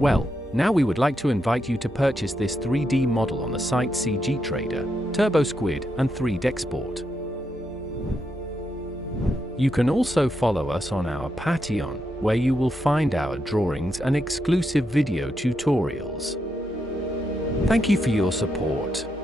Well, now we would like to invite you to purchase this 3D model on the site CG Trader, TurboSquid, and 3Dexport. You can also follow us on our Patreon, where you will find our drawings and exclusive video tutorials. Thank you for your support.